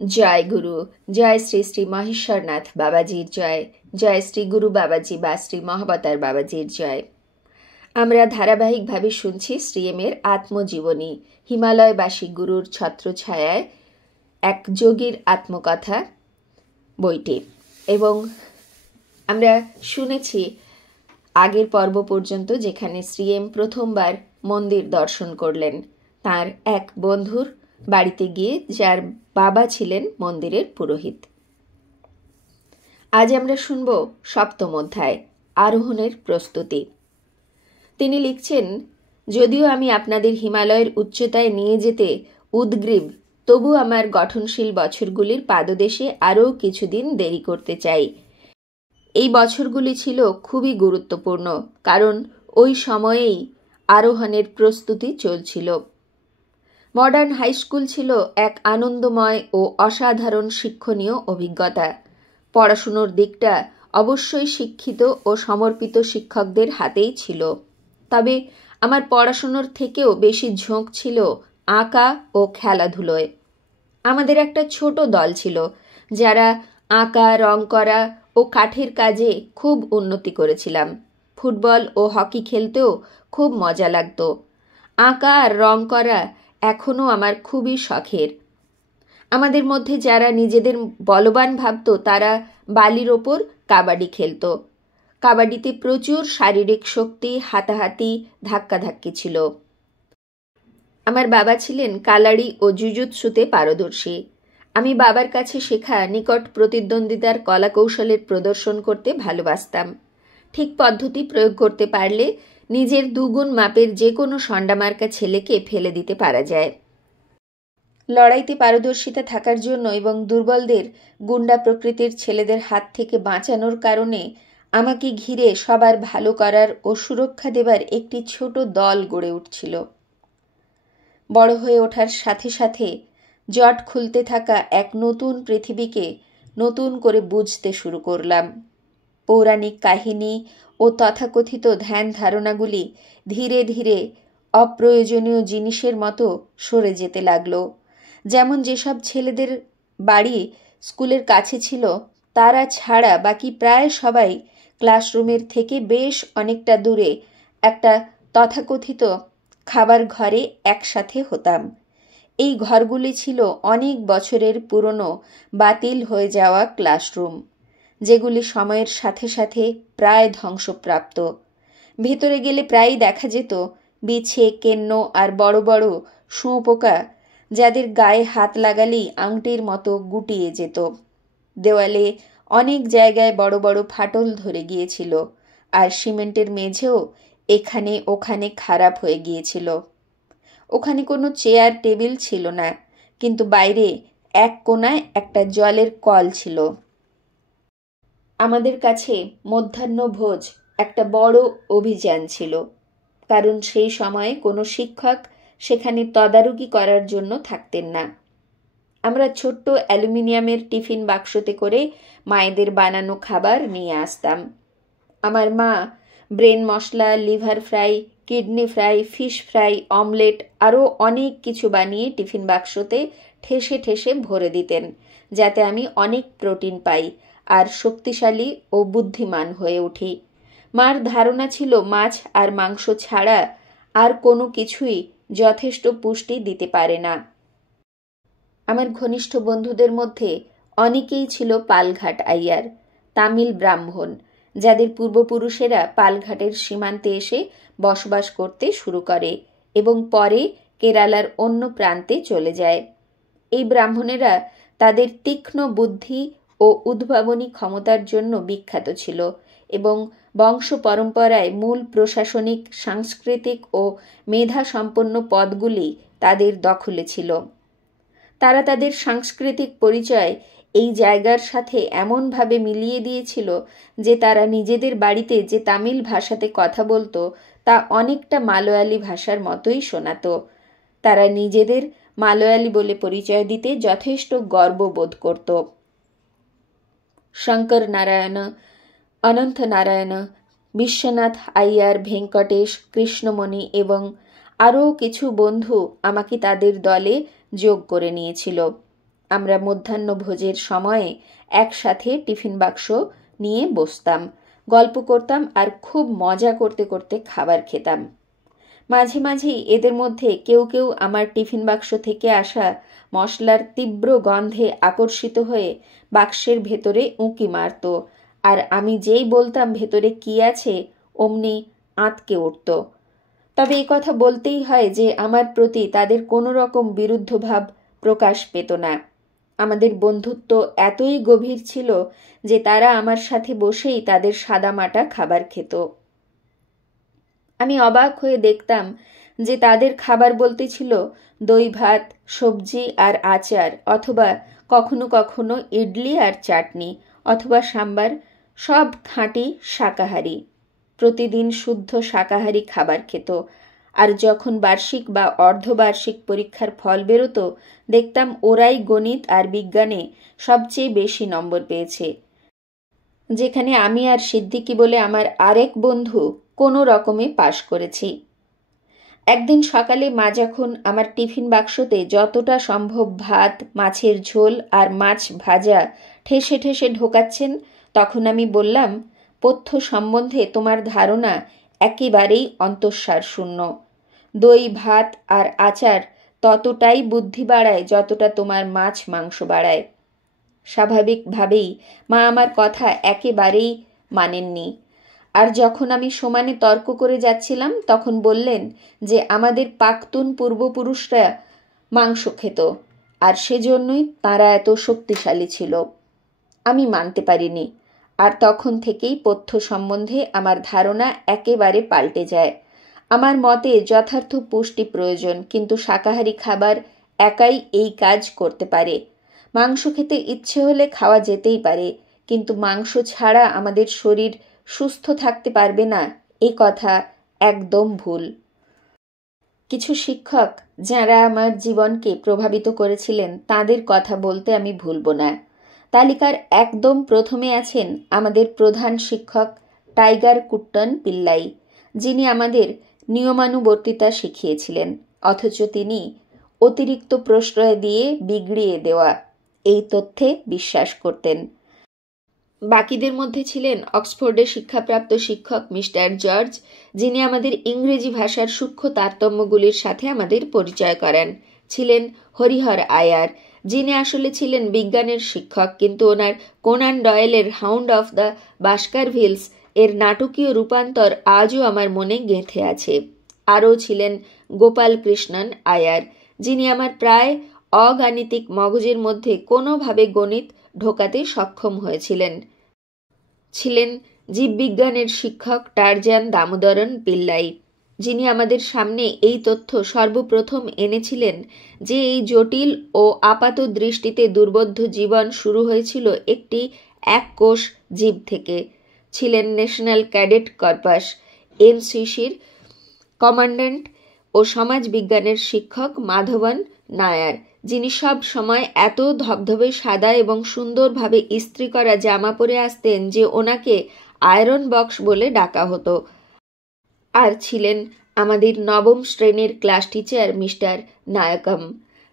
জয় গুরু, জয় শ্রী শ্রী মহেশ্বরনাথ বাবাজির জয়, জয় শ্রী গুরু বাবাজি বা শ্রী মহাবতার বাবাজির জয়। আমরা ধারাবাহিকভাবে শুনছি শ্রীএমের আত্মজীবনী, হিমালয়বাসী গুরুর ছত্রছায়ায় এক যোগীর আত্মকথা বইটি। এবং আমরা শুনেছি আগের পর্ব পর্যন্ত, যেখানে শ্রীএম প্রথমবার মন্দির দর্শন করলেন তার এক বন্ধুর বাড়িতে গিয়ে, যার বাবা ছিলেন মন্দিরের পুরোহিত। আজ আমরা শুনব সপ্তম অধ্যায়, আরোহণের প্রস্তুতি। তিনি লিখছেন, যদিও আমি আপনাদের হিমালয়ের উচ্চতায় নিয়ে যেতে উদগ্রীব, তবু আমার গঠনশীল বছরগুলির পাদদেশে আরও কিছুদিন দেরি করতে চাই। এই বছরগুলি ছিল খুবই গুরুত্বপূর্ণ, কারণ ওই সময়েই আরোহণের প্রস্তুতি চলছিল। মডার্ন হাই স্কুল ছিল এক আনন্দময় ও অসাধারণ শিক্ষণীয় অভিজ্ঞতা। পড়াশুনোর দিকটা অবশ্যই শিক্ষিত ও সমর্পিত শিক্ষকদের হাতেই ছিল, তবে আমার পড়াশুনোর থেকেও বেশি ঝোঁক ছিল আঁকা ও খেলাধুলোয়। আমাদের একটা ছোট দল ছিল, যারা আঁকা, রং করা ও কাঠের কাজে খুব উন্নতি করেছিলাম। ফুটবল ও হকি খেলতেও খুব মজা লাগতো। আঁকা আর রং করা এখনও আমার খুবই শখের। আমাদের মধ্যে যারা নিজেদের বলবান ভাবত, তারা বালির ওপর কাবাডি খেলত। কাবাডিতে প্রচুর শারীরিক শক্তি, হাতাহাতি, ধাক্কাধাক্কি ছিল। আমার বাবা ছিলেন কালারি ও জুজুৎসুতে পারদর্শী। আমি বাবার কাছে শেখা নিকট প্রতিদ্বন্দ্বিতার কলাকৌশলের প্রদর্শন করতে ভালোবাসতাম। ঠিক পদ্ধতি প্রয়োগ করতে পারলে নিজের দুগুণ মাপের যে কোনো সন্ডামার্কা ছেলেকে ফেলে দিতে পারা যায়। লড়াইতে পারদর্শিতা থাকার জন্য এবং দুর্বলদের, গুন্ডা প্রকৃতির ছেলেদের হাত থেকে বাঁচানোর কারণে আমাকে ঘিরে সবার ভালো করার ও সুরক্ষা দেবার একটি ছোট দল গড়ে উঠছিল। বড় হয়ে ওঠার সাথে সাথে জট খুলতে থাকা এক নতুন পৃথিবীকে নতুন করে বুঝতে শুরু করলাম। পৌরাণিক কাহিনী ও তথাকথিত ধ্যান ধারণাগুলি ধীরে ধীরে অপ্রয়োজনীয় জিনিসের মতো সরে যেতে লাগলো। যেমন যেসব ছেলেদের বাড়ি স্কুলের কাছে ছিল, তারা ছাড়া বাকি প্রায় সবাই ক্লাসরুমের থেকে বেশ অনেকটা দূরে একটা তথাকথিত খাবার ঘরে একসাথে হতাম। এই ঘরগুলি ছিল অনেক বছরের পুরনো, বাতিল হয়ে যাওয়া ক্লাসরুম, যেগুলি সময়ের সাথে সাথে প্রায় ধ্বংসপ্রাপ্ত। ভেতরে গেলে প্রায়ই দেখা যেত বিছে, কেন্ন আর বড় বড় শুঁয়োপোকা, যাদের গায়ে হাত লাগালেই আংটির মতো গুটিয়ে যেত। দেওয়ালে অনেক জায়গায় বড় বড় ফাটল ধরে গিয়েছিল, আর সিমেন্টের মেঝেও এখানে ওখানে খারাপ হয়ে গিয়েছিল। ওখানে কোনো চেয়ার টেবিল ছিল না, কিন্তু বাইরে এক কোণায় একটা জলের কল ছিল। আমাদের কাছে মধ্যাহ্ন ভোজ একটা বড় অভিযান ছিল, কারণ সেই সময়ে কোনো শিক্ষক সেখানে তদারকি করার জন্য থাকতেন না। আমরা ছোট্ট অ্যালুমিনিয়ামের টিফিন বাক্সতে করে মায়েদের বানানো খাবার নিয়ে আসতাম। আমার মা brain masala, liver fry, kidney fry, fish fry, omelette আরও অনেক কিছু বানিয়ে টিফিন বাক্সতে ঠেসে ঠেসে ভরে দিতেন, যাতে আমি অনেক প্রোটিন পাই আর শক্তিশালী ও বুদ্ধিমান হয়ে উঠি। মার ধারণা ছিল মাছ আর মাংস ছাড়া আর কোনো কিছুই যথেষ্ট পুষ্টি দিতে পারে না। আমার ঘনিষ্ঠ বন্ধুদের মধ্যে অনেকেই ছিল পালঘাট আইয়ার, তামিল ব্রাহ্মণ, যাদের পূর্বপুরুষেরা পালঘাটের সীমান্তে এসে বসবাস করতে শুরু করে এবং পরে কেরালার অন্য প্রান্তে চলে যায়। এই ব্রাহ্মণেরা তাদের তীক্ষ্ণ বুদ্ধি ও উদ্ভাবনী ক্ষমতার জন্য বিখ্যাত ছিল এবং বংশ পরম্পরায় মূল প্রশাসনিক, সাংস্কৃতিক ও মেধাসম্পন্ন পদগুলি তাদের দখলে ছিল। তারা তাদের সাংস্কৃতিক পরিচয় এই জায়গার সাথে এমনভাবে মিলিয়ে দিয়েছিল যে তারা নিজেদের বাড়িতে যে তামিল ভাষাতে কথা বলতো, তা অনেকটা মালয়ালি ভাষার মতোই শোনাতো। তারা নিজেদের মালয়ালি বলে পরিচয় দিতে যথেষ্ট গর্ব বোধ করত। শঙ্কর নারায়ণ, অনন্ত নারায়ণ, বিশ্বনাথ আইয়ার, ভেঙ্কটেশ, কৃষ্ণমণি এবং আরও কিছু বন্ধু আমাকে তাদের দলে যোগ করে নিয়েছিল। আমরা মধ্যাহ্নভোজের সময়ে একসাথে টিফিন বাক্স নিয়ে বসতাম, গল্প করতাম আর খুব মজা করতে করতে খাবার খেতাম। মাঝে মাঝেই এদের মধ্যে কেউ কেউ আমার টিফিন বাক্স থেকে আসা মশলার তীব্র গন্ধে আকর্ষিত হয়ে বাক্সের ভেতরে উঁকি মারত, আর আমি যেই বলতাম ভেতরে কি আছে অমনি আঁতকে উঠত। তবে এই কথা বলতেই হয় যে আমার প্রতি তাদের কোনো রকম বিরুদ্ধ ভাব প্রকাশ পেত না। আমাদের বন্ধুত্ব এতই গভীর ছিল যে তারা আমার সাথে বসেই তাদের সাদামাটা খাবার খেত। আমি অবাক হয়ে দেখতাম যে তাদের খাবার বলতে ছিল দই ভাত, সবজি আর আচার, অথবা কখনো কখনো ইডলি আর চাটনি, অথবা সাম্বার, সব খাঁটি শাকাহারি। প্রতিদিন শুদ্ধ শাকাহারি খাবার খেত। আর যখন বার্ষিক বা অর্ধবার্ষিক পরীক্ষার ফল বেরোতো দেখতাম ওরাই গণিত আর বিজ্ঞানে সবচেয়ে বেশি নম্বর পেয়েছে, যেখানে আমি আর সিদ্দিকি বলে আমার আরেক বন্ধু কোনো রকমে পাশ করেছি। একদিন সকালে মা যখন আমার টিফিন বাক্সতে যতটা সম্ভব ভাত, মাছের ঝোল আর মাছ ভাজা ঠেসে ঠেসে ঢোকাচ্ছেন, তখন আমি বললাম, পথ্য সম্বন্ধে তোমার ধারণা একেবারেই অন্তঃসার শূন্য। দই ভাত আর আচার ততটাই বুদ্ধি বাড়ায় যতটা তোমার মাছ মাংস বাড়ায়। স্বাভাবিকভাবেই মা আমার কথা একেবারেই মানেননি। আর যখন আমি সমানে তর্ক করে যাচ্ছিলাম তখন বললেন যে আমাদের প্রাক্তন পূর্বপুরুষরা মাংস খেত আর সেজন্যই তারা এত শক্তিশালী ছিল। আমি মানতে পারিনি, আর তখন থেকেই পথ্য সম্বন্ধে আমার ধারণা একেবারে পাল্টে যায়। আমার মতে যথার্থ পুষ্টি প্রয়োজন, কিন্তু শাকাহারি খাবার একাই এই কাজ করতে পারে। মাংস খেতে ইচ্ছে হলে খাওয়া যেতেই পারে, কিন্তু মাংস ছাড়া আমাদের শরীর সুস্থ থাকতে পারবে না, এই কথা একদম ভুল। কিছু শিক্ষক যারা আমার জীবনকে প্রভাবিত করেছিলেন তাদের কথা বলতে আমি ভুলব না। তালিকার একদম প্রথমে আছেন আমাদের প্রধান শিক্ষক টাইগার কুট্টন পিল্লাই, যিনি আমাদের নিয়মানুবর্তিতা শিখিয়েছিলেন, অথচ তিনি অতিরিক্ত প্রশ্রয় দিয়ে বিগড়িয়ে দেওয়া এই তথ্যে বিশ্বাস করতেন। বাকিদের মধ্যে ছিলেন অক্সফোর্ডে শিক্ষাপ্রাপ্ত শিক্ষক মিস্টার জর্জ, যিনি আমাদের ইংরেজি ভাষার সূক্ষ্ম তারতম্যগুলির সাথে আমাদের পরিচয় করান। ছিলেন হরিহর আয়ার, যিনি আসলে ছিলেন বিজ্ঞানের শিক্ষক, কিন্তু ওনার কোনান ডয়েলের হাউন্ড অফ দ্য বাস্কারভিলস এর নাটকীয় রূপান্তর আজও আমার মনে গেঁথে আছে। আরও ছিলেন গোপাল কৃষ্ণন আয়ার, যিনি আমার প্রায় অগাণিতিক মগজের মধ্যে কোনোভাবে গণিত ঢোকাতে সক্ষম হয়েছিলেন। ছিলেন জীববিজ্ঞানের শিক্ষক টারজান দামোদরন পিল্লাই, যিনি আমাদের সামনে এই তথ্য সর্বপ্রথম এনেছিলেন যে এই জটিল ও আপাত দৃষ্টিতে দুর্বোধ্য জীবন শুরু হয়েছিল একটি এককোষ জীব থেকে। ছিলেন ন্যাশনাল ক্যাডেট কর্পাস এনসিসির কমান্ড্যান্ট ও সমাজবিজ্ঞানের শিক্ষক মাধবন নায়ার, যিনি সব সময় এত ধবধবে সাদা এবং সুন্দরভাবে ইস্ত্রি করা জামা পরে আসতেন যে ওনাকে আয়রন বক্স বলে ডাকা হতো। আর ছিলেন আমাদের নবম শ্রেণীর ক্লাস টিচার মিস্টার নায়কম,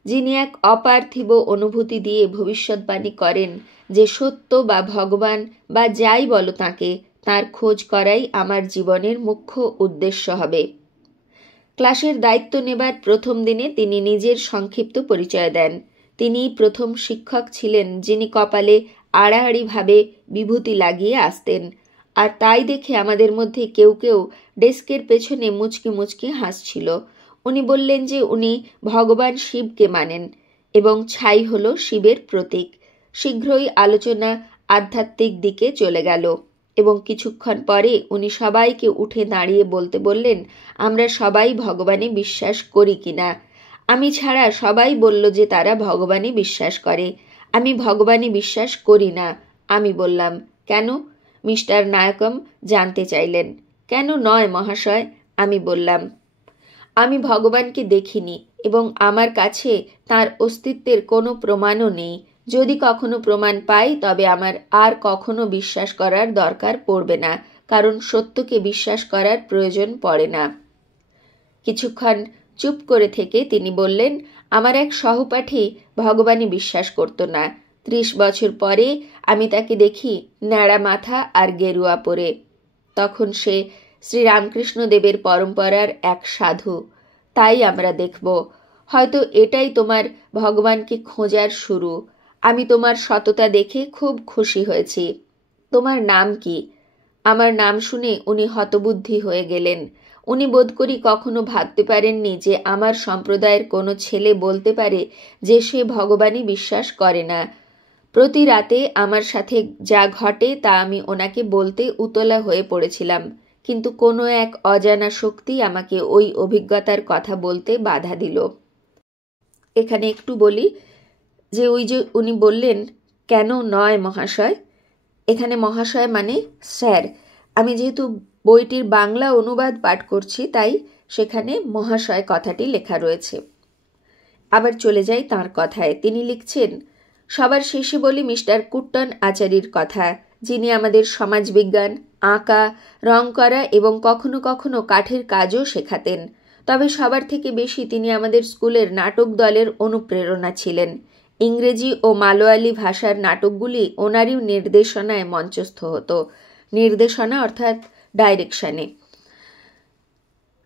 যিনি এক অপার্থিব অনুভূতি দিয়ে ভবিষ্যৎবাণী করেন যে সত্য বা ভগবান বা যাই বলো তাঁকে, তার খোঁজ করাই আমার জীবনের মুখ্য উদ্দেশ্য হবে। ক্লাসের দায়িত্ব নেবার প্রথম দিনে তিনি নিজের সংক্ষিপ্ত পরিচয় দেন। তিনি প্রথম শিক্ষক ছিলেন যিনি কপালে আড়াআড়িভাবে বিভূতি লাগিয়ে আসতেন, আর তাই দেখে আমাদের মধ্যে কেউ কেউ ডেস্কের পেছনে মুচকি মুচকি হাসছিল। উনি বললেন যে উনি ভগবান শিবকে মানেন এবং ছাই হল শিবের প্রতীক। শীঘ্রই আলোচনা আধ্যাত্মিক দিকে চলে গেল এবং কিছুক্ষণ পরে উনি সবাইকে উঠে দাঁড়িয়ে বলতে বললেন, আমরা সবাই ভগবানে বিশ্বাস করি কিনা। আমি ছাড়া সবাই বলল যে তারা ভগবানে বিশ্বাস করে। আমি ভগবানে বিশ্বাস করি না। আমি বললাম, কেন? মিস্টার নায়কম জানতে চাইলেন। কেন নয় মহাশয়? আমি বললাম, আমি ভগবানকে দেখিনি এবং আমার কাছে তার অস্তিত্বের কোনো প্রমাণও নেই। যদি কখনো প্রমাণ পাই তবে আমার আর কখনো বিশ্বাস করার দরকার পড়বে না, কারণ সত্যকে বিশ্বাস করার প্রয়োজন পড়ে না। কিছুক্ষণ চুপ করে থেকে তিনি বললেন, আমার এক সহপাঠী ভগবানই বিশ্বাস করত না। 30 বছর পরে আমি তাকে দেখি ন্যাড়া মাথা আর গেরুয়া পরে। তখন সে শ্রীরামকৃষ্ণ দেবের পরম্পরার এক সাধু। তাই আমরা দেখব, হয়তো এটাই তোমার ভগবানকে খোঁজার শুরু। আমি তোমার সততা দেখে খুব খুশি হয়েছি। তোমার নাম কি? আমার নাম শুনে উনি হতবুদ্ধি হয়ে গেলেন। উনি বোধ করি কখনো ভাবতে পারেননি যে আমার সম্প্রদায়ের কোনো ছেলে বলতে পারে যে সে ভগবানই বিশ্বাস করে না। প্রতি রাতে আমার সাথে যা ঘটে তা আমি ওনাকে বলতে উতলা হয়ে পড়েছিলাম, কিন্তু কোনো এক অজানা শক্তি আমাকে ওই অভিজ্ঞতার কথা বলতে বাধা দিল। এখানে একটু বলি যে ওই যে উনি বললেন কেন নয় মহাশয়, এখানে মহাশয় মানে স্যার। আমি যেহেতু বইটির বাংলা অনুবাদ পাঠ করছি তাই সেখানে মহাশয় কথাটি লেখা রয়েছে। আবার চলে যাই তাঁর কথায়। তিনি লিখছেন, সবার শেষে বলি মিস্টার কুট্টন আচার্যের কথা, যিনি আমাদের সমাজবিজ্ঞান, আঁকা, রং করা এবং কখনো কখনো কাঠের কাজও শেখাতেন। তবে সবার থেকে বেশি তিনি আমাদের স্কুলের নাটক দলের অনুপ্রেরণা ছিলেন। ইংরেজি ও মালয়ালি ভাষার নাটকগুলি ওনারই নির্দেশনায় মঞ্চস্থ হতো। নির্দেশনা অর্থাৎ ডাইরেকশনে।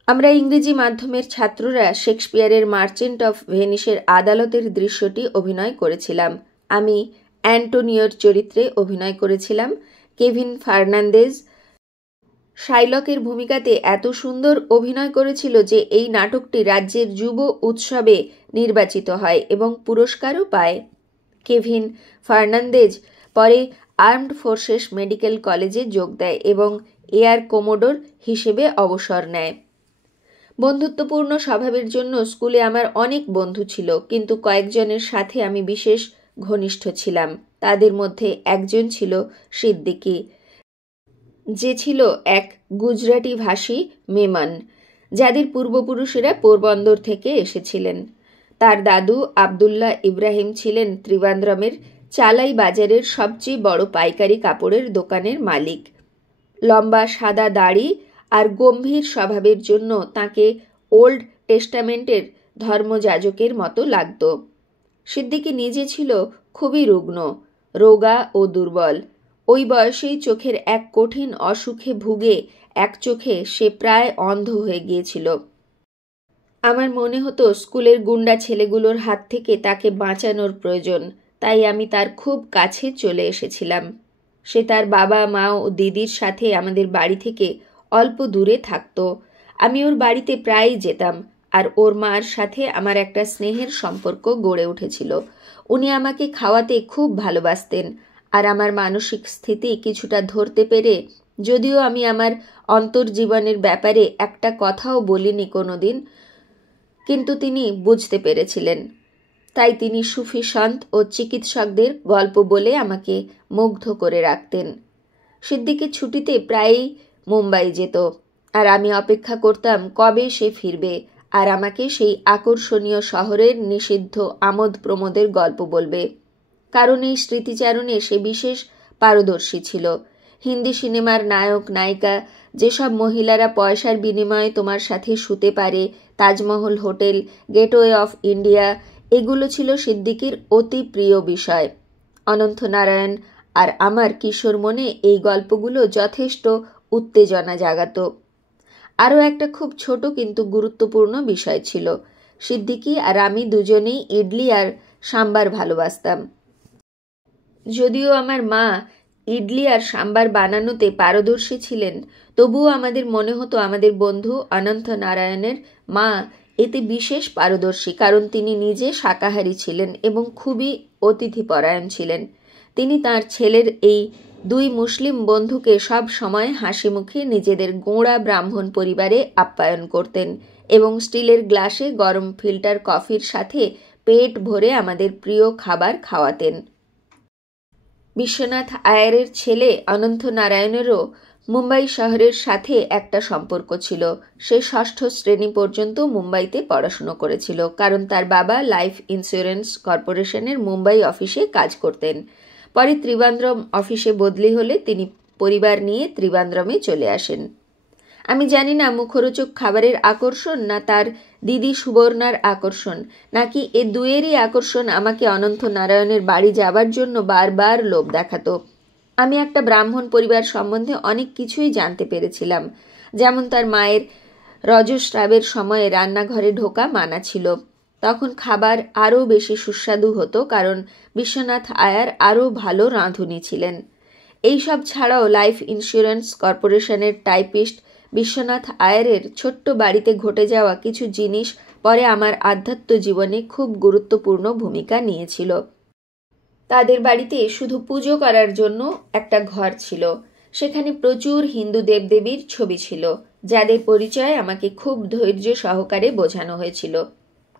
আমরা ইংরেজি মাধ্যমের ছাত্ররা শেক্সপিয়ারের মার্চেন্ট অফ ভেনিসের আদালতের দৃশ্যটি অভিনয় করেছিলাম। আমি অ্যান্টোনিওর চরিত্রে অভিনয় করেছিলাম। কেভিন ফার্নান্দেজ শাইলকের ভূমিকাতে এত সুন্দর অভিনয় করেছিল যে এই নাটকটি রাজ্যের যুব উৎসবে নির্বাচিত হয় এবং পুরস্কারও পায়। কেভিন ফার্নান্দেজ পরে আর্মড ফোর্সেস মেডিকেল কলেজে যোগ দেয় এবং এয়ার কোমোডোর হিসেবে অবসর নেয়। বন্ধুত্বপূর্ণ স্বভাবের জন্য স্কুলে আমার অনেক বন্ধু ছিল, কিন্তু কয়েকজনের সাথে আমি বিশেষ ঘনিষ্ঠ ছিলাম। তাদের মধ্যে একজন ছিল সিদ্দিকী, যে ছিল এক গুজরাটি ভাষী মেমন, যাদের পূর্বপুরুষেরা পোরবন্দর থেকে এসেছিলেন। তার দাদু আবদুল্লাহ ইব্রাহিম ছিলেন ত্রিবান্দ্রমের চালাই বাজারের সবচেয়ে বড় পাইকারি কাপড়ের দোকানের মালিক। লম্বা সাদা দাড়ি আর গম্ভীর স্বভাবের জন্য তাকে ওল্ড টেস্টামেন্টের ধর্মযাজকের মতো লাগত। সিদ্দিকী নিজে ছিল খুবই রুগ্ন, রোগা ও দুর্বল। ওই বয়সেই চোখের এক কঠিন অসুখে ভুগে এক চোখে সে প্রায় অন্ধ হয়ে গিয়েছিল। আমার মনে হতো স্কুলের গুন্ডা ছেলেগুলোর হাত থেকে তাকে বাঁচানোর প্রয়োজন, তাই আমি তার খুব কাছে চলে এসেছিলাম। সে তার বাবা, মা ও দিদির সাথে আমাদের বাড়ি থেকে অল্প দূরে থাকত। আমি ওর বাড়িতে প্রায়ই যেতাম, আর ওর মার সাথে আমার একটা স্নেহের সম্পর্ক গড়ে উঠেছিল। উনি আমাকে খাওয়াতে খুব ভালোবাসতেন, আর আমার মানসিক স্থিতি কিছুটা ধরতে পেরে, যদিও আমি আমার অন্তর্জীবনের ব্যাপারে একটা কথাও বলিনি কোনোদিন, কিন্তু তিনি বুঝতে পেরেছিলেন। তাই তিনি সুফি সন্ত ও চিকিৎসকদের গল্প বলে আমাকে মুগ্ধ করে রাখতেন। সিদ্দিকী ছুটিতে প্রায়ই মুম্বাই যেত, আর আমি অপেক্ষা করতাম কবে সে ফিরবে আর আমাকে সেই আকর্ষণীয় শহরের নিষিদ্ধ আমোদ প্রমোদের গল্প বলবে। কারণ এই স্মৃতিচারণে সে বিশেষ পারদর্শী ছিল। হিন্দি সিনেমার নায়ক নায়িকা, যেসব মহিলারা পয়সার বিনিময়ে তোমার সাথে শুতে পারে, Taj Mahal hotel, gateway of India, এগুলো ছিল সিদ্দিকীর অতি প্রিয় বিষয়। অনন্ত নারায়ণ আর আমার কিশোর মনে এই গল্পগুলো যথেষ্ট উত্তেজনা জাগাত। আরও একটা খুব ছোট কিন্তু গুরুত্বপূর্ণ বিষয় ছিল, সিদ্দিকী আর আমি দুজনেই ইডলি আর সাম্বার ভালোবাসতাম। যদিও আমার মা ইডলি আর সাম্বার বানানোতে পারদর্শী ছিলেন, তবুও আমাদের মনে হতো আমাদের বন্ধু অনন্ত নারায়ণের মা এতে বিশেষ পারদর্শী, কারণ তিনি নিজে শাকাহারী ছিলেন এবং খুবই অতিথিপরায়ণ ছিলেন। তিনি তার ছেলের এই দুই মুসলিম বন্ধুকে সব সময় হাসি মুখে নিজেদের গোঁড়া ব্রাহ্মণ পরিবারে আপ্যায়ন করতেন এবং স্টিলের গ্লাসে গরম ফিল্টার কফির সাথে পেট ভরে আমাদের প্রিয় খাবার খাওয়াতেন। বিশ্বনাথ আয়ারের ছেলে অনন্ত নারায়ণেরও মুম্বাই শহরের সাথে একটা সম্পর্ক ছিল। সে 6ষ্ঠ শ্রেণী পর্যন্ত মুম্বাইতে পড়াশুনো করেছিল, কারণ তার বাবা লাইফ ইন্স্যুরেন্স কর্পোরেশনের মুম্বাই অফিসে কাজ করতেন। পরে ত্রিবান্দ্রম অফিসে বদলি হলে তিনি পরিবার নিয়ে ত্রিবান্দ্রমে চলে আসেন। আমি জানি না মুখরোচক খাবারের আকর্ষণ না তার দিদি সুবর্ণার আকর্ষণ, নাকি এ দুয়েরই আকর্ষণ আমাকে অনন্ত নারায়ণের বাড়ি যাবার জন্য বারবার লোভ দেখাতো। আমি একটা ব্রাহ্মণ পরিবার সম্বন্ধে অনেক কিছুই জানতে পেরেছিলাম, যেমন তার মায়ের রজস্রাবের সময়ে রান্নাঘরে ঢোকা মানা ছিল। তখন খাবার আরও বেশি সুস্বাদু হতো, কারণ বিশ্বনাথ আয়ার আরও ভালো রাঁধুনি ছিলেন। এইসব ছাড়াও লাইফ ইন্স্যুরেন্স কর্পোরেশনের টাইপিস্ট বিশ্বনাথ আয়ারের ছোট্ট বাড়িতে ঘটে যাওয়া কিছু জিনিস পরে আমার আধ্যাত্ম জীবনে খুব গুরুত্বপূর্ণ ভূমিকা নিয়েছিল। তাদের বাড়িতে শুধু পুজো করার জন্য একটা ঘর ছিল। সেখানে প্রচুর হিন্দু দেবদেবীর ছবি ছিল, যাদের পরিচয় আমাকে খুব ধৈর্য সহকারে বোঝানো হয়েছিল।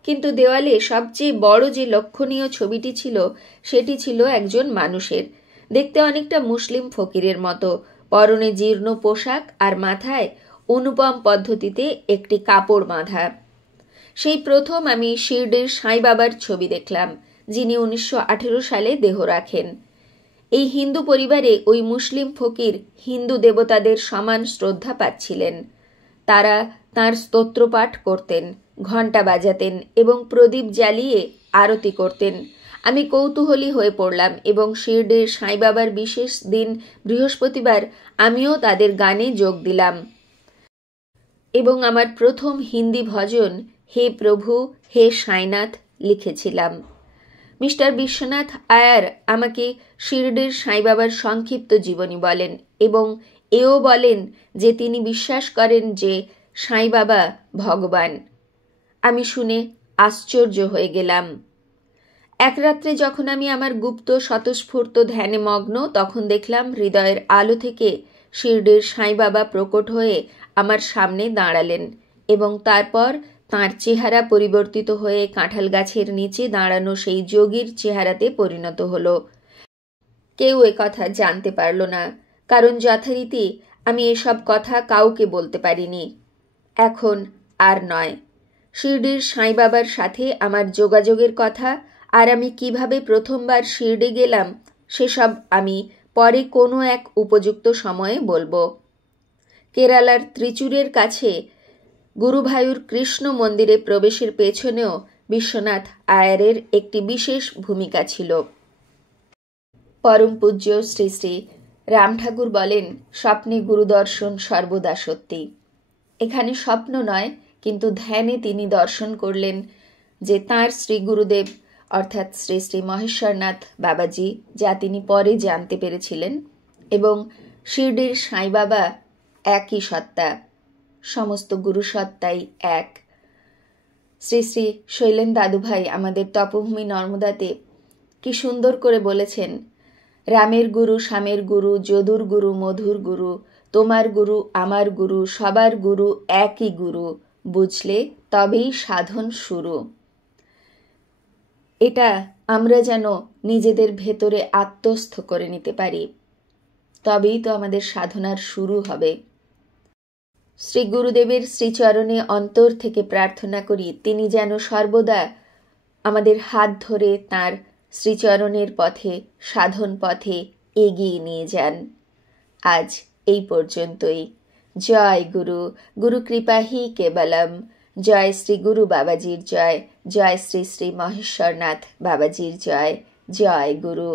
কিন্তু দেওয়ালে সবচেয়ে বড় যে লক্ষণীয় ছবিটি ছিল, সেটি ছিল একজন মানুষের, দেখতে অনেকটা মুসলিম ফকিরের মতো, পরনে জীর্ণ পোশাক আর মাথায় অনুপম পদ্ধতিতে একটি কাপড় বাঁধা। সেই প্রথম আমি শিরডির সাঁই বাবার ছবি দেখলাম, যিনি 1918 সালে দেহ রাখেন। এই হিন্দু পরিবারে ওই মুসলিম ফকির হিন্দু দেবতাদের সমান শ্রদ্ধা পাচ্ছিলেন। তারা তাঁর স্তোত্রপাঠ করতেন, ঘণ্টা বাজাতেন এবং প্রদীপ জ্বালিয়ে আরতি করতেন। আমি কৌতূহলী হয়ে পড়লাম এবং শিরডির সাঁই বাবার বিশেষ দিন বৃহস্পতিবার আমিও তাদের গানে যোগ দিলাম এবং আমার প্রথম হিন্দি ভজন হে প্রভু হে সাঁইনাথ লিখেছিলাম। মিস্টার বিশ্বনাথ আয়ার আমাকে শিরডির সাঁই বাবার সংক্ষিপ্ত জীবনী বলেন এবং এও বলেন যে তিনি বিশ্বাস করেন যে সাঁই বাবা ভগবান। আমি শুনে আশ্চর্য হয়ে গেলাম। এক রাত্রে যখন আমি আমার গুপ্ত স্বতঃস্ফূর্ত ধ্যানে মগ্ন, তখন দেখলাম হৃদয়ের আলো থেকে শিরডির সাঁই বাবা প্রকট হয়ে আমার সামনে দাঁড়ালেন এবং তারপর তাঁর চেহারা পরিবর্তিত হয়ে কাঁঠাল গাছের নিচে দাঁড়ানো সেই যোগীর চেহারাতে পরিণত হলো। কেউ কথা জানতে পারল না, কারণ যথারীতি আমি এসব কথা কাউকে বলতে পারিনি। এখন আর নয়। শিরডির সাঁই বাবার সাথে আমার যোগাযোগের কথা আর আমি কিভাবে প্রথমবার শিরডি গেলাম, সেসব আমি পরে কোনো এক উপযুক্ত সময়ে বলবো। কেরালার ত্রিচুরের কাছে গুরুভায়ুর কৃষ্ণ মন্দিরে প্রবেশের পেছনেও বিশ্বনাথ আয়ারের একটি বিশেষ ভূমিকা ছিল। পরম পূজ্য শ্রী শ্রী রাম ঠাকুর বলেন, স্বপ্নে গুরুদর্শন সর্বদা সত্যি। এখানে স্বপ্ন নয়, কিন্তু ধ্যানে তিনি দর্শন করলেন যে তাঁর শ্রী গুরুদেব অর্থাৎ শ্রী শ্রী মহেশ্বরনাথ বাবাজি, যা তিনি পরে জানতে পেরেছিলেন, এবং শিরডির সাঁই বাবা একই সত্তা, সমস্ত গুরু সত্তাই এক। শ্রী শ্রী শৈলেন দাদুভাই আমাদের তপভূমি নর্মদাতে কি সুন্দর করে বলেছেন, রামের গুরু, শ্যামের গুরু, যদুর গুরু, মধুর গুরু, তোমার গুরু, আমার গুরু, সবার গুরু একই গুরু, বুঝলে তবেই সাধন শুরু। এটা আমরা যেন নিজেদের ভেতরে আত্মস্থ করে নিতে পারি, তবেই তো আমাদের সাধনার শুরু হবে। শ্রী গুরুদেবের শ্রীচরণে অন্তর থেকে প্রার্থনা করি তিনি যেন সর্বদা আমাদের হাত ধরে তাঁর শ্রীচরণের পথে, সাধন পথে এগিয়ে নিয়ে যান। আজ এই পর্যন্তই। জয় গুরু, গুরু কৃপাহি কেবলম। জয় শ্রী গুরু বাবাজির জয়, জয় শ্রী শ্রী মহেশ্বরনাথ বাবাজির জয়, জয় গুরু।